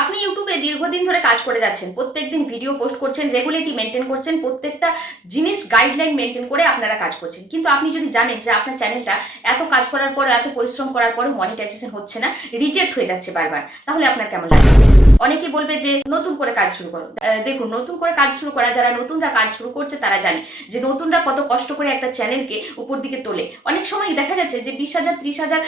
আপনি ইউটিউবে দীর্ঘদিন ধরে কাজ করে যাচ্ছেন, প্রত্যেকদিন ভিডিও পোস্ট করছেন, রেগুলারিটি মেনটেন করছেন, প্রত্যেকটা জিনিস গাইডলাইন মেনটেন করে আপনারা কাজ করছেন, কিন্তু আপনি যদি জানেন যে আপনার চ্যানেলটা এত কাজ করার পর, এত পরিশ্রম করার পরে মনিটাইজেশন হচ্ছে না, রিজেক্ট হয়ে যাচ্ছে বারবার, তাহলে আপনার কেমন লাগবে? অনেকে বলবে যে নতুন করে কাজ শুরু করো। দেখুন, নতুন করে কাজ শুরু করা, যারা নতুনরা কাজ শুরু করছে তারা জানে যে নতুনরা কত কষ্ট করে একটা চ্যানেলকে উপর দিকে তোলে। অনেক সময় দেখা গেছে যে 20,000 30,000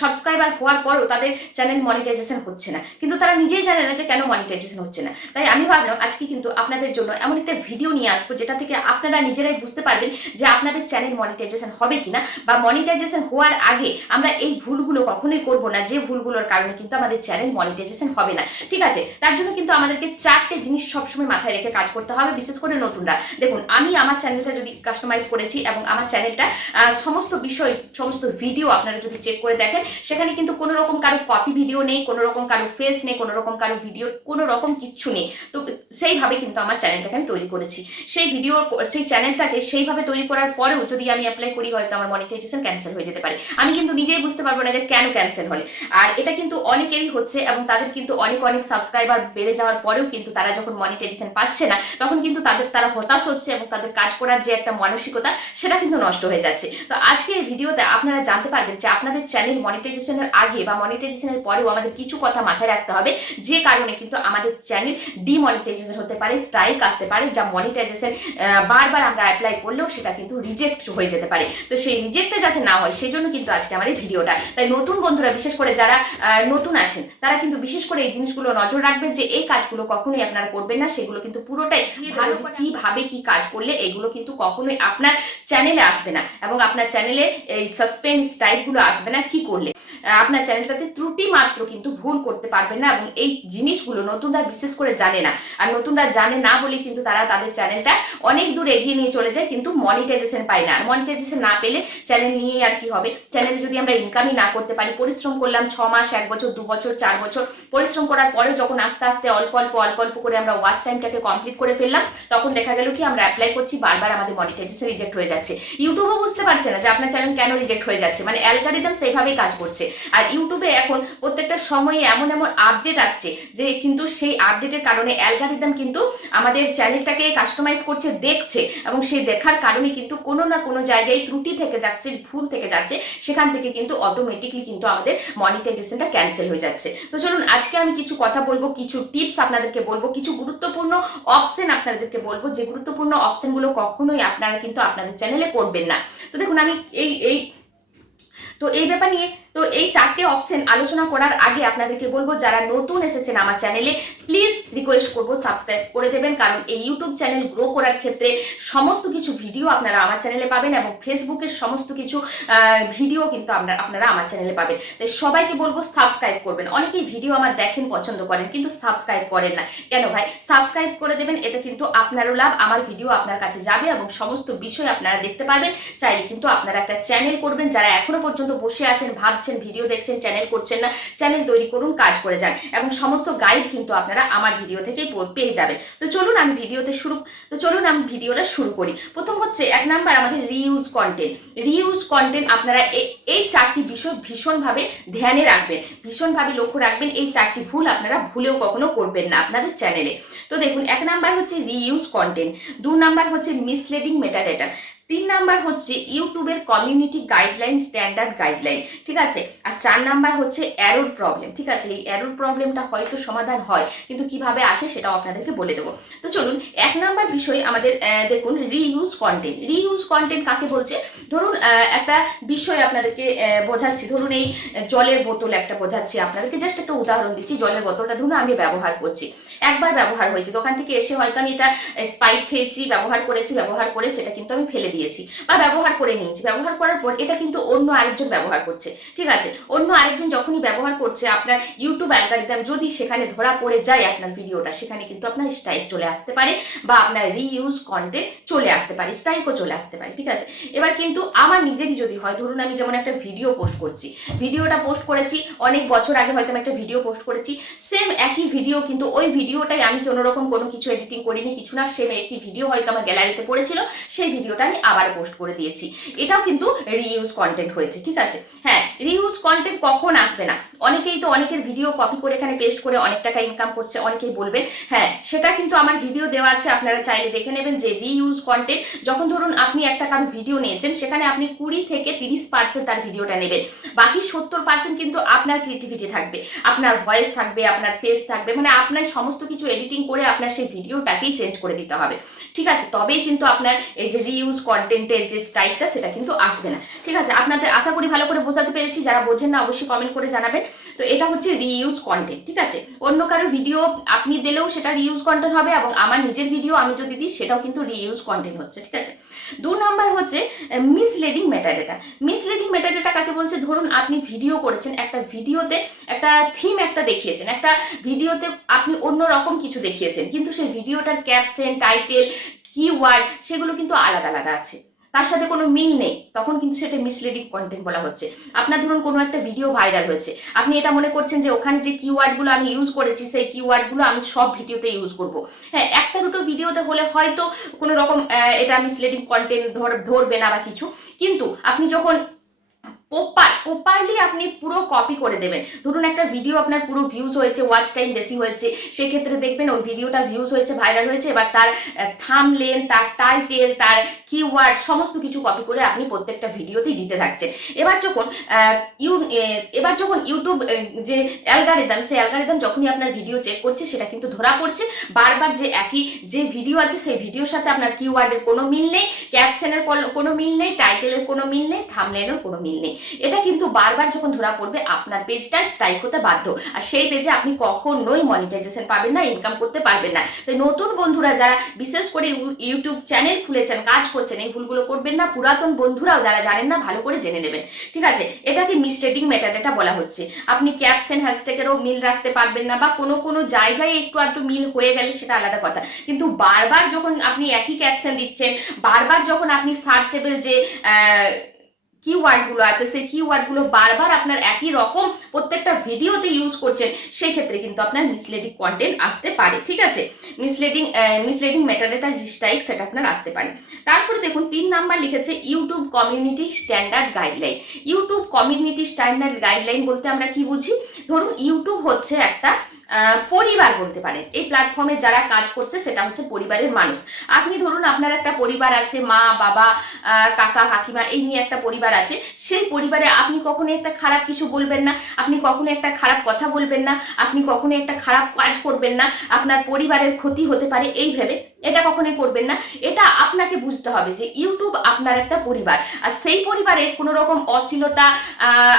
সাবস্ক্রাইবার হওয়ার পরও তাদের চ্যানেল মনিটাইজেশন হচ্ছে না, কিন্তু তারা নিজেই জানে না যে কেন মনিটাইজেশন হচ্ছে না। তাই আমি ভাবলাম আজকে কিন্তু আপনাদের জন্য এমন একটা ভিডিও নিয়ে আসবো যেটা থেকে আপনারা নিজেরাই বুঝতে পারবেন যে আপনাদের চ্যানেল মনিটাইজেশন হবে কিনা, বা মনিটাইজেশন হওয়ার আগে আমরা এই ভুলগুলো কখনোই করবো না, যে ভুলগুলোর কারণে কিন্তু আমাদের চ্যানেল মনিটাইজেশন হবে না। ঠিক আছে, তার জন্য কিন্তু আমাদেরকে 4টে জিনিস সবসময় মাথায় রেখে কাজ করতে হবে, বিশেষ করে নতুনরা। দেখুন, আমি আমার চ্যানেলটা যদি কাস্টমাইজ করেছি এবং আমার চ্যানেলটা সমস্ত বিষয়, সমস্ত ভিডিও আপনারা যদি চেক করে দেখেন, সেখানে কিন্তু কোনো রকম কারো কপি ভিডিও নেই, কোনো রকম কারো ফেস নেই, কোনো রকম কারো ভিডিও, কোনো রকম কিচ্ছু নেই। তো সেইভাবে কিন্তু আমার চ্যানেলটাকে আমি তৈরি করেছি। সেই চ্যানেলটাকে সেইভাবে তৈরি করার পরেও যদি আমি অ্যাপ্লাই করি, হয়তো আমার মনিটাইজেশন ক্যান্সেল হয়ে যেতে পারে। আমি কিন্তু নিজেই বুঝতে পারবো না যে কেন ক্যান্সেল হলে। আর এটা কিন্তু অনেকেরই হচ্ছে, এবং তাদের কিন্তু অনেক অনেক সাবস্ক্রাইবার বেড়ে যাওয়ার পরেও কিন্তু তারা যখন মনিটাইজেশন পাচ্ছে না, তখন কিন্তু তারা হতাশ হচ্ছে, এবং তাদের কাজ করার যে একটা মানসিকতা, সেটা কিন্তু নষ্ট হয়ে যাচ্ছে। তো আজকে এই ভিডিওতে আপনারা জানতে পারবেন যে আপনাদের চ্যানেল মনিটাইজেশনের আগে বা মনিটাইজেশনের পরেও আমাদের কিছু কথা মাথায় রাখতে হবে, যে কারণে কিন্তু আমাদের চ্যানেল ডিমনিটাইজেশন হতে পারে, স্ট্রাইক আসতে পারে, যা মনিটাইজেশন বারবার আমরা অ্যাপ্লাই করলেও সেটা কিন্তু রিজেক্ট হয়ে যেতে পারে। তো সেই রিজেক্টটা যাতে না হয়, সেই জন্য কিন্তু আজকে আমার এই ভিডিওটা। তাই নতুন বন্ধুরা, বিশেষ করে যারা নতুন আছেন, তারা কিন্তু বিশেষ করে এই জিনিসগুলো নজর রাখবেন যে এই কাজগুলো কখনোই আপনারা করবেন না। সেগুলো কিন্তু পুরোটাই ভালো, কিভাবে কি কাজ করলে এগুলো কিন্তু কখনোই আপনার চ্যানেলে আসবে না, এবং আপনার চ্যানেলে এই সাসপেন্স স্ট্রাইকগুলো আসবে না কি করলে। আপনার চ্যানেলটাতে ত্রুটি মাত্র কিন্তু ভুল করতে পারবেন না, এবং এই জিনিসগুলো নতুনরা বিশেষ করে জানে না। আর নতুনরা জানে না বলে কিন্তু তারা তাদের চ্যানেলটা অনেক দূর এগিয়ে নিয়ে চলে যায়, কিন্তু মনিটাইজেশন পায় না। মনিটাইজেশন না পেলে চ্যানেল নিয়ে আর কি হবে? চ্যানেলে যদি আমরা ইনকামই না করতে পারি, পরিশ্রম করলাম 6 মাস, 1 বছর, 2 বছর, 4 বছর পরিশ্রম করার পরে যখন আস্তে আস্তে অল্প অল্প অল্প অল্প করে আমরা ওয়াচ টাইমটাকে কমপ্লিট করে ফেললাম, তখন দেখা গেল কি আমরা অ্যাপ্লাই করছি, বারবার আমাদের মনিটাইজেশন রিজেক্ট হয়ে যাচ্ছে। ইউটিউবও বুঝতে পারছে না যে আপনার চ্যানেল কেন রিজেক্ট হয়ে যাচ্ছে, মানে অ্যালগরিদম সেইভাবেই কাজ করছে। আর ইউটিউবে এখন প্রত্যেকটা সময়ে এমন এমন আপডেট আসছে যে কিন্তু সেই আপডেটের কারণে অ্যালগরিদম কিন্তু আমাদের চ্যানেলটাকে কাস্টমাইজ করছে, দেখছে, এবং সেই দেখার কারণে কিন্তু কোনো না কোনো জায়গায় ত্রুটি থেকে যাচ্ছে, ভুল থেকে যাচ্ছে, সেখান থেকে কিন্তু অটোমেটিকলি কিন্তু আমাদের মনিটাইজেশনটা ক্যান্সেল হয়ে যাচ্ছে। তো চলুন আজকে আমি কিছু কথা বলবো, কিছু টিপস আপনাদেরকে বলবো, কিছু গুরুত্বপূর্ণ অপশন আপনাদেরকে বলবো, যে গুরুত্বপূর্ণ অপশনগুলো কখনোই আপনারা কিন্তু আপনাদের চ্যানেলে করবেন না। তো দেখুন, আমি এই ব্যাপার নিয়ে এই 4টে অপশন আলোচনা করার আগে আপনাদেরকে বলবো, যারা নতুন এসেছেন আমার চ্যানেলে, প্লিজ রিকোয়েস্ট করবো সাবস্ক্রাইব করে দেবেন, কারণ এই ইউটিউব চ্যানেল গ্রো করার ক্ষেত্রে সমস্ত কিছু ভিডিও আপনারা আমার চ্যানেলে পাবেন, এবং ফেসবুকের সমস্ত কিছু ভিডিও কিন্তু আপনারা আমার চ্যানেলে পাবেন। তাই সবাইকে বলবো সাবস্ক্রাইব করবেন। অনেকেই ভিডিও আমার দেখেন, পছন্দ করেন, কিন্তু সাবস্ক্রাইব করেন না কেন ভাই? সাবস্ক্রাইব করে দেবেন, এতে কিন্তু আপনারও লাভ, আমার ভিডিও আপনার কাছে যাবে, এবং সমস্ত বিষয় আপনারা দেখতে পারবেন। চাইলে কিন্তু আপনারা একটা চ্যানেল করবেন। যারা এখনো পর্যন্ত বসে আছেন, ভাবছেন, ভিডিও দেখছেন, চ্যানেল করছেন না, চ্যানেল তৈরি করুন, কাজ করে যান, এবং সমস্ত গাইড কিন্তু আপনারা আমার ভিডিও থেকেই পেয়ে যাবেন। তো চলুন আমি ভিডিওটা শুরু করি। প্রথম হচ্ছে 1 নাম্বার, আমাদের রিইউজ কন্টেন্ট। আপনারা এই 4টি বিষয় ভীষণভাবে ধ্যানে রাখবেন, ভীষণভাবে লক্ষ্য রাখবেন। এই 4টি ভুল আপনারা ভুলেও কখনো করবেন না আপনাদের চ্যানেলে। তো দেখুন, 1 নাম্বার হচ্ছে রিইউজ কন্টেন্ট, 2 নাম্বার হচ্ছে মিসলিডিং মেটাডেটা, 3 নাম্বার হচ্ছে ইউটিউবের কমিউনিটি গাইডলাইন, স্ট্যান্ডার্ড গাইডলাইন, ঠিক আছে। আর 4 নাম্বার হচ্ছে এরর প্রবলেম, ঠিক আছে। এই এরর প্রবলেমটা হয়তো সমাধান হয়, কিন্তু কিভাবে আসে সেটাও আপনাদেরকে বলে দেবো। তো চলুন, 1 নাম্বার বিষয় আমাদের দেখুন, রিইউজ কন্টেন্ট কাকে বলছে? ধরুন একটা বিষয় আপনাদেরকে বোঝাচ্ছি। ধরুন এই জলের বোতল একটা বোঝাচ্ছি আপনাদেরকে, জাস্ট একটা উদাহরণ দিচ্ছি। জলের বোতলটা ধরুন আমি ব্যবহার করছি, একবার ব্যবহার হয়েছে, দোকান থেকে এসে হয়তো আমি এটা স্পাইট খেয়েছি, ব্যবহার করে সেটা কিন্তু আমি ফেলে দিয়েছি, বা ব্যবহার করে নিয়েছি। ব্যবহার করার পর এটা কিন্তু অন্য আরেকজন ব্যবহার করছে, ঠিক আছে। অন্য আরেকজন যখনই ব্যবহার করছে, আপনার ইউটিউব অ্যালগরিদম যদি সেখানে ধরা পড়ে যায় আপনার ভিডিওটা, সেখানে কিন্তু আপনার স্ট্রাইক চলে আসতে পারে, বা আপনার রিইউজ কন্টেন্ট চলে আসতে পারে, স্ট্রাইকও চলে আসতে পারে, ঠিক আছে। এবার কিন্তু আমার নিজেরই যদি হয়, ধরুন আমি যেমন একটা ভিডিও পোস্ট করছি, ভিডিওটা পোস্ট করেছি অনেক বছর আগে, হয়তো আমি একটা ভিডিও পোস্ট করেছি, সেম একই ভিডিও, কিন্তু ওই ভিডিওটাই আমি কোনোরকম কোনো কিছু এডিটিং করিনি, কিছু না, সেম একই ভিডিও হয়তো আমার গ্যালারিতে পড়েছিল, সেই ভিডিওটা আমি আবার পোস্ট করে দিয়েছি, এটাও কিন্তু রিইউজ কন্টেন্ট হয়েছে। ঠিক আছে, হ্যাঁ, রিইউজ কন্টেন্ট কখন আসবে না? অনেকেই তো অনেকের ভিডিও কপি করে এখানে পেস্ট করে অনেক টাকা ইনকাম করছে, অনেকেই বলবেন। হ্যাঁ, সেটা কিন্তু আমার ভিডিও দেওয়া আছে, আপনারা চাইলে দেখে নেবেন যে রিইউজ কন্টেন্ট যখন ধরুন আপনি একটা কারো ভিডিও নিয়েছেন, সেখানে আপনি 20 থেকে 30% তার ভিডিওটা নেবেন, বাকি 70% কিন্তু আপনার ক্রিয়েটিভিটি থাকবে, আপনার ভয়েস থাকবে, আপনার ফেস থাকবে, মানে আপনার সমস্ত কিছু এডিটিং করে আপনার সেই ভিডিওটাকেই চেঞ্জ করে দিতে হবে। ঠিক আছে, তবেই কিন্তু আপনার এই যে রিইউজ কন্টেন্টের যে স্টাইলটা সেটা কিন্তু আসবে না। ঠিক আছে, আপনাদের আশা করি ভালো করে বোঝাতে পেরেছি। যারা বোঝেন না অবশ্যই কমেন্ট করে জানাবেন। তো এটা হচ্ছে রিইউজ কন্টেন্ট। ঠিক আছে, অন্য কারো ভিডিও আপনি দিলেও সেটা রিইউজ কন্টেন্ট হবে, এবং আমার নিজের ভিডিও আমি যদি দিই সেটাও কিন্তু রিইউজ কন্টেন্ট হচ্ছে। ঠিক আছে, 2 নাম্বার হচ্ছে মিসলিডিং মেটাডেটা। মিসলিডিং মেটাডেটা কাকে বলছে? ধরুন আপনি ভিডিও করেছেন, একটা ভিডিওতে একটা থিম একটা দেখিয়েছেন, একটা ভিডিওতে আপনি অন্য রকম কিছু দেখিয়েছেন, কিন্তু সেই ভিডিওটার ক্যাপশন, টাইটেল, কিওয়ার্ড সেগুলো কিন্তু আলাদা আলাদা আছে, তার সাথে কোনো মিল নেই, তখন কিন্তু সেটা মিসলিডিং কন্টেন্ট বলা হচ্ছে। আপনার ধরুন কোনো একটা ভিডিও ভাইরাল হয়েছে, আপনি এটা মনে করছেন যে ওখানে যে কিওয়ার্ডগুলো আমি ইউজ করেছি সেই কিওয়ার্ডগুলো আমি সব ভিডিওতে ইউজ করব। হ্যাঁ, একটা দুটো ভিডিওতে হলে হয়তো কোনো রকম এটা মিসলিডিং কন্টেন্ট ধরবে না বা কিছু, কিন্তু আপনি যখন প্রপারলি আপনি পুরো কপি করে দেবেন, ধরুন একটা ভিডিও আপনার পুরো ভিউজ হয়েছে, ওয়াচ টাইম বেশি হয়েছে, সেক্ষেত্রে দেখবেন ওই ভিডিওটা ভিউজ হয়েছে, ভাইরাল হয়েছে, এবার তার থাম্বনেল, তার টাইটেল, তার কিওয়ার্ড সমস্ত কিছু কপি করে আপনি প্রত্যেকটা ভিডিওতেই দিতে থাকছেন। এবার যখন ইউটিউব যে অ্যালগরিদম, সেই অ্যালগরিদম যখনই আপনার ভিডিও চেক করছে, সেটা কিন্তু ধরা পড়ছে বারবার যে একই যে ভিডিও আছে সেই ভিডিওর সাথে আপনার কিওয়ার্ডের কোনো মিল নেই, ক্যাপশনের কোনো মিল নেই, টাইটেলের কোনো মিল নেই, থাম্বনেলের কোনো মিল নেই। এটা কিন্তু বারবার যখন ধরা পড়বে আপনার পেজটা স্ট্রাইক হতে বাধ্য, আর সেই পেজে আপনি কখনোই মনিটাইজেশন পাবেন না, ইনকাম করতে পারবেন না। তাই নতুন বন্ধুরা যারা বিশেষ করে ইউটিউব চ্যানেল খুলেছেন, কাজ করছেন, এই ভুলগুলো করবেন না। পুরাতন বন্ধুরাও যারা জানেন না ভালো করে জেনে নেবেন। ঠিক আছে, এটাকে মিসলিডিং মেটাডেটা বলা হচ্ছে। আপনি ক্যাপশন হ্যাশট্যাগেরও মিল রাখতে পারবেন না, বা কোনো কোনো জায়গায় একটু আধটু মিল হয়ে গেলে সেটা আলাদা কথা, কিন্তু বারবার যখন আপনি একই ক্যাপশন দিচ্ছেন, বারবার যখন আপনি সার্চেবল যে কিওয়ার্ডগুলো আছে সেই কিওয়ার্ডগুলো বারবার আপনার একই রকম প্রত্যেকটা ভিডিওতে ইউজ করছেন, সেই ক্ষেত্রে কিন্তু আপনার মিসলিডিং কন্টেন্ট আসতে পারে। ঠিক আছে, মিসলিডিং মেটাডেটা স্ট্রাইক সেটা আপনার আসতে পারে। তারপরে দেখুন 3 নাম্বার লিখেছে YouTube community standard guideline. YouTube community standard guideline বলতে আমরা কি বুঝি? ধরুন ইউটিউব হচ্ছে একটা পরিবার বলতে পারেন, এই প্ল্যাটফর্মে যারা কাজ করছে সেটা হচ্ছে পরিবারের মানুষ। আপনি ধরুন আপনার একটা পরিবার আছে, মা বাবা কাকা কাকিমা, এই নিয়ে একটা পরিবার আছে, সেই পরিবারে আপনি কখনো একটা খারাপ কিছু বলবেন না, আপনি কখনো একটা খারাপ কথা বলবেন না, আপনি কখনো একটা খারাপ কাজ করবেন না, আপনার পরিবারের ক্ষতি হতে পারে এই ভেবে এটা কখনোই করবেন না। এটা আপনাকে বুঝতে হবে যে ইউটিউব আপনার একটা পরিবার, আর সেই পরিবারে কোনো রকম অশ্লীলতা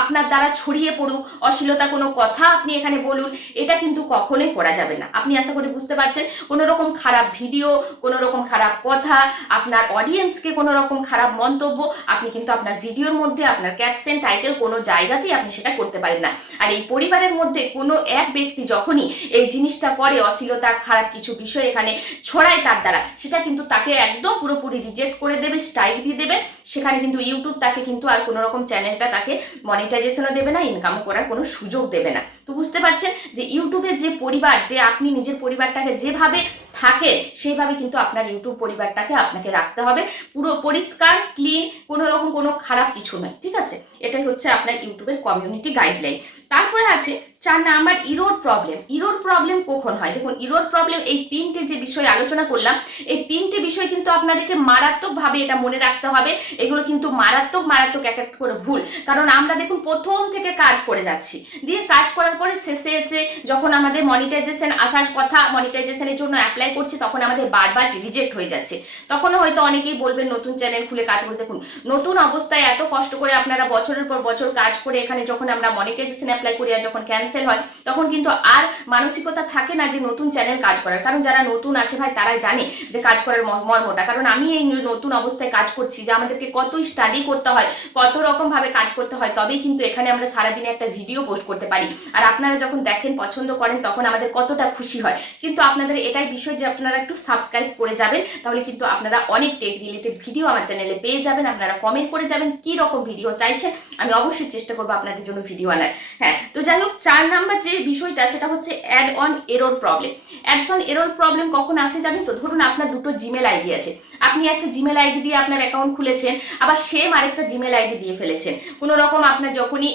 আপনার দ্বারা ছড়িয়ে পড়ুক, অশ্লীলতা কোনো কথা আপনি এখানে বলুন, এটা কিন্তু কখনোই করা যাবে না। আপনি আশা করি বুঝতে পারছেন, কোনো রকম খারাপ ভিডিও, কোনো রকম খারাপ কথা, আপনার অডিয়েন্সকে কোনো রকম খারাপ মন্তব্য আপনি কিন্তু আপনার ভিডিওর মধ্যে, আপনার ক্যাপশন, টাইটেল কোনো জায়গাতেই আপনি সেটা করতে পারেন না। আর এই পরিবারের মধ্যে কোনো এক ব্যক্তি যখনই এই জিনিসটা করে, অশ্লীলতা, খারাপ কিছু বিষয় এখানে ছড়ায় তার দ্বারা, সেটা কিন্তু তাকে একদম পুরোপুরি রিজেক্ট করে দেবে, স্ট্রাইক দিয়ে দেবে। সেখানে কিন্তু ইউটিউব তাকে কিন্তু আর কোনো রকম চ্যানেলটা তাকে মনিটাইজেশনও দেবে না, ইনকামও করার কোনো সুযোগ দেবে না। তো বুঝতে পারছেন যে ইউটিউবের যে পরিবার, যে আপনি নিজের পরিবারটাকে যেভাবে থাকে সেইভাবে কিন্তু আপনার ইউটিউব পরিবারটাকে আপনাকে রাখতে হবে, পুরো পরিষ্কার, ক্লিন, কোনো রকম কোনো খারাপ কিছু নয়। ঠিক আছে, এটাই হচ্ছে আপনার ইউটিউবের কমিউনিটি গাইডলাইন। তারপরে আছে 4 number error problem. Error problem কখন হয়? দেখুন ইরোর প্রবলেম, এই 3টে যে বিষয় আলোচনা করলাম, এই 3টে বিষয় কিন্তু আপনাদেরকে মারাত্মকভাবে এটা মনে রাখতে হবে। এগুলো কিন্তু মারাত্মক এক এক করে ভুল, কারণ আমরা দেখুন প্রথম থেকে কাজ করে যাচ্ছি, দিয়ে কাজ করার পরে শেষে এসে যখন আমাদের মনিটাইজেশন আসার কথা, মনিটাইজেশনের জন্য অ্যাপ্লাই করছি, তখন আমাদের বারবার রিজেক্ট হয়ে যাচ্ছে। তখনও হয়তো অনেকেই বলবেন নতুন চ্যানেল খুলে কাজ করতে। দেখুন নতুন অবস্থায় এত কষ্ট করে আপনারা বছরের পর বছর কাজ করে এখানে যখন আমরা মনিটাইজেশন অ্যাপ্লাই করি আর যখন ক্যান্সেল হয়, তখন কিন্তু আর মানসিকতা থাকে না যে নতুন চ্যানেল কাজ করার। কারণ যারা নতুন আছে ভাই, তারাই জানে যে কাজ করার মর্মটা। কারণ আমি এই নতুন অবস্থায় কাজ করছি, যে আমাদেরকে কত স্টাডি করতে হয়, কত রকম ভাবে কাজ করতে হয়, তবেই কিন্তু এখানে আমরা সারাদিনে একটা ভিডিও পোস্ট করতে পারি। আর আপনারা যখন দেখেন, পছন্দ করেন, তখন আমাদের কতটা খুশি হয়। কিন্তু আপনাদের এটাই বিষয় যে আপনারা একটু সাবস্ক্রাইব করে যাবেন, তাহলে কিন্তু আপনারা অনেক টেক রিলেটেড ভিডিও আমার চ্যানেলে পেয়ে যাবেন। আপনারা কমেন্ট করে যাবেন কি রকম ভিডিও চাইছেন, আমি অবশ্যই চেষ্টা করবো আপনাদের জন্য ভিডিও আনার। হ্যাঁ, তো যাই হোক, 4 নাম্বার যে বিষয়টা সেটা হচ্ছে add on error problem. Ads on error problem কখন আসে জানেন তো? ধরুন আপনার দুটো জিমেল আইডি আছে, আপনি একটা জিমেল আইডি দিয়ে আপনার অ্যাকাউন্ট খুলেছেন, আবার সেম আরেকটা জিমেল আইডি দিয়ে ফেলেছেন। কোনো রকম আপনার যখনই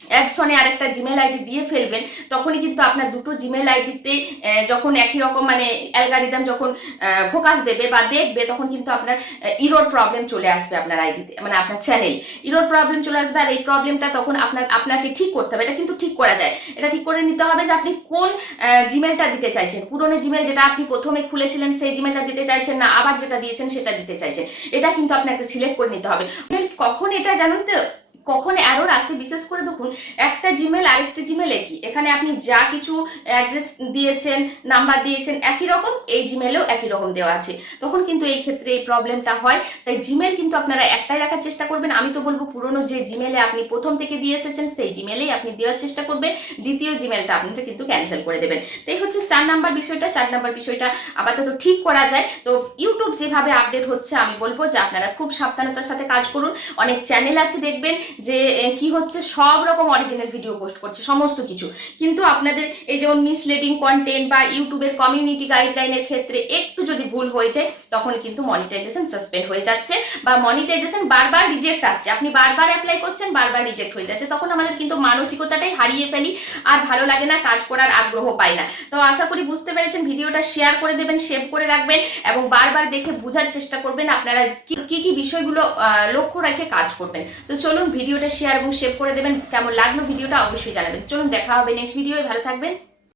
অ্যাডসনে আরেকটা জিমেল আইডি দিয়ে ফেলবেন, তখনই কিন্তু আপনার দুটো জিমেল আইডিতে যখন একই রকম মানে অ্যালগারিদম যখন ফোকাস দেবে বা দেখবে, তখন কিন্তু আপনার ইরোর প্রবলেম চলে আসবে আপনার আইডিতে, মানে আপনার চ্যানেল ইরোর প্রবলেম চলে আসবে। আর এই প্রবলেমটা তখন আপনাকে ঠিক করতে হবে। এটা কিন্তু ঠিক করা যায়, এটা ঠিক করে নিতে হবে যে আপনি কোন জিমেলটা দিতে চাইছেন। পুরোনো জিমেল যেটা আপনি প্রথমে খুলেছিলেন সেই জিমেলটা দিতে চাইছেন, না আবার যেটা দিয়েছেন সেটা দিতে চাইছেন, এটা কিন্তু আপনাকে সিলেক্ট করে নিতে হবে। কখন এটা জানেন তো, কখন এরর আসে, বিশেষ করে দেখুন একটা জিমেল আরেকটা জিমেল একই, এখানে আপনি যা কিছু অ্যাড্রেস দিয়েছেন, নাম্বার দিয়েছেন একই রকম, এই জিমেলেও একই রকম দেওয়া আছে, তখন কিন্তু এই ক্ষেত্রে এই প্রবলেমটা হয়। তাই জিমেল কিন্তু আপনারা একটাই রাখার চেষ্টা করবেন। আমি তো বলবো পুরনো যে জিমেলে আপনি প্রথম থেকে দিয়ে এসেছেন সেই জিমেলেই আপনি দেওয়ার চেষ্টা করবেন, দ্বিতীয় জিমেলটা আপনি কিন্তু ক্যান্সেল করে দেবেন। তাই হচ্ছে 4 নাম্বার বিষয়টা। 4 নাম্বার বিষয়টা আপাতত ঠিক করা যায়। তো ইউটিউব যেভাবে আপডেট হচ্ছে, আমি বলবো যে আপনারা খুব সাবধানতার সাথে কাজ করুন। অনেক চ্যানেল আছে দেখবেন যে কি হচ্ছে, সব রকম অরিজিনাল ভিডিও পোস্ট করছে সমস্ত কিছু, কিন্তু আপনাদের এই যেমন মিসলিডিং কন্টেন্ট বা ইউটিউবের কমিউনিটি গাইডলাইনের ক্ষেত্রে একটু যদি ভুল হয়ে যায়, তখন কিন্তু মনিটাইজেশন সাসপেন্ড হয়ে যাচ্ছে বা মনিটাইজেশন বারবার রিজেক্ট আসছে। আপনি বারবার অ্যাপ্লাই করছেন, বারবার রিজেক্ট হয়ে যাচ্ছে, তখন আমাদের কিন্তু মানসিকতাটাই হারিয়ে ফেলি, আর ভালো লাগে না, কাজ করার আগ্রহ পাই না। তো আশা করি বুঝতে পেরেছেন। ভিডিওটা শেয়ার করে দেবেন, সেভ করে রাখবেন এবং বারবার দেখে বোঝার চেষ্টা করবেন আপনারা কি কি বিষয়গুলো লক্ষ্য রেখে কাজ করবেন। তো চলুন ভিডিওটা শেয়ার এবং সেভ করে দেবেন। কেমন লাগলো ভিডিওটা অবশ্যই জানাবেন। চলুন দেখা হবে নেক্সট ভিডিওয়ে, ভালো থাকবেন।